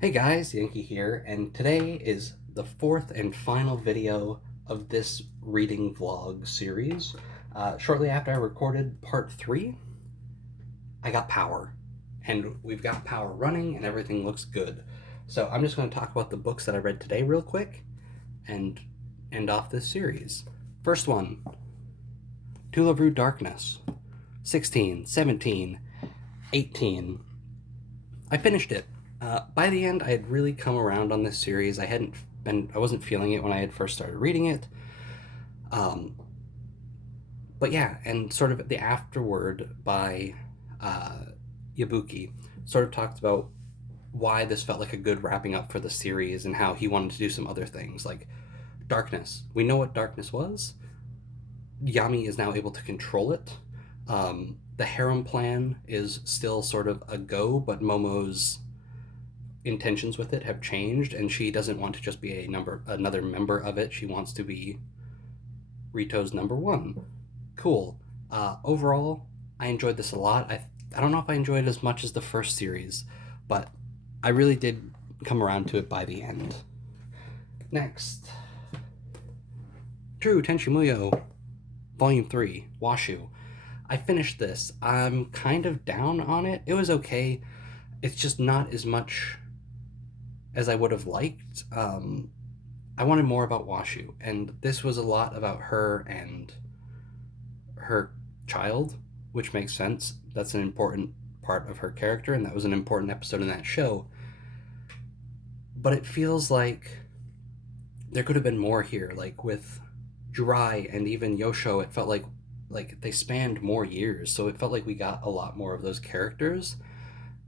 Hey guys, Yankee here, and today is the fourth and final video of this reading vlog series. Shortly after I recorded part 3, I got power, and we've got power running and everything looks good. So I'm just going to talk about the books that I read today real quick and end off this series. First one, To Love Rude Darkness, 16, 17, 18. I finished it. By the end, I had really come around on this series. I wasn't feeling it when I had first started reading it. Um, but yeah, and sort of the afterword by Yabuki sort of talked about why this felt like a good wrapping up for the series and how he wanted to do some other things like darkness. We know what darkness was. Yami is now able to control it. The harem plan is still sort of a go, but Momo's intentions with it have changed, and she doesn't want to just be another member of it. She wants to be Rito's number one. Cool. Overall, I enjoyed this a lot. I don't know if I enjoyed it as much as the first series, but I really did come around to it by the end. Next, True Tenchi Muyo, Volume 3, Washu. I finished this. I'm kind of down on it. It was okay. It's just not as much as I would have liked. I wanted more about Washu, and this was a lot about her and her child, which makes sense. That's an important part of her character, and that was an important episode in that show. But it feels like there could have been more here, like with Jirai and even Yosho. It felt like they spanned more years, so it felt like we got a lot more of those characters.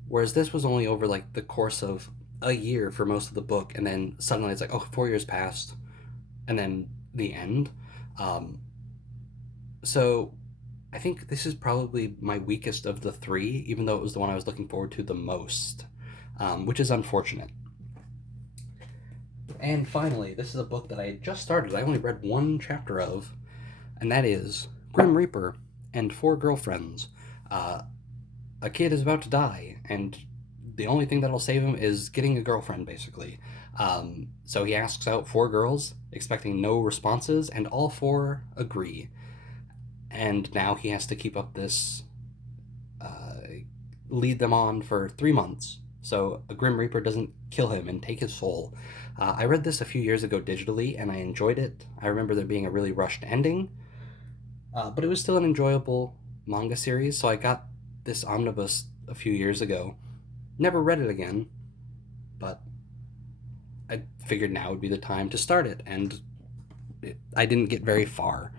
Whereas this was only over like the course of a year for most of the book, and then suddenly it's like, oh, 4 years passed, and then the end. Um, so I think this is probably my weakest of the three, even though it was the one I was looking forward to the most, which is unfortunate. And finally, this is a book that I had just started. I only read one chapter of, and that is Grim Reaper and Four Girlfriends. Uh, a kid is about to die, and the only thing that'll save him is getting a girlfriend, basically. So he asks out four girls, expecting no responses, and all four agree. And now he has to keep up this, lead them on for 3 months. So a Grim Reaper doesn't kill him and take his soul. I read this a few years ago digitally, and I enjoyed it. I remember there being a really rushed ending, but it was still an enjoyable manga series. So I got this omnibus a few years ago. Never read it again, but I figured now would be the time to start it, and I didn't get very far.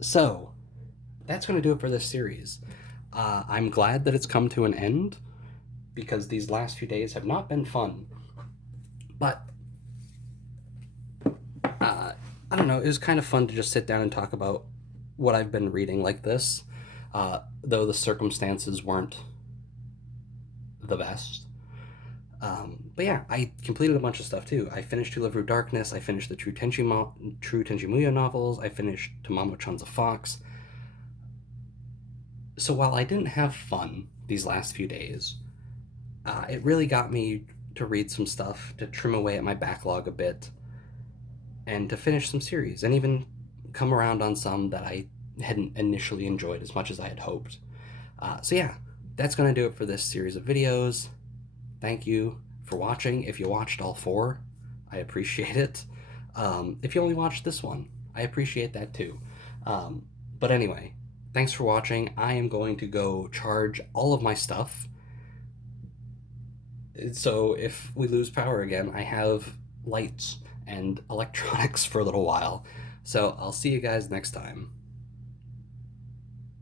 So that's going to do it for this series. I'm glad that it's come to an end because these last few days have not been fun. But I don't know, it was kind of fun to just sit down and talk about what I've been reading like this, though the circumstances weren't the best. But yeah, I completed a bunch of stuff too. I finished To Love Rude Darkness. I finished the True Tenchi Muyo novels. I finished Tamamo-chan's a Fox. So while I didn't have fun these last few days, it really got me to read some stuff, to trim away at my backlog a bit, and to finish some series, and even come around on some that I hadn't initially enjoyed as much as I had hoped. So yeah, that's going to do it for this series of videos. Thank you for watching. If you watched all four, I appreciate it. If you only watched this one, I appreciate that too. But anyway, thanks for watching. I am going to go charge all of my stuff. So if we lose power again, I have lights and electronics for a little while. So I'll see you guys next time.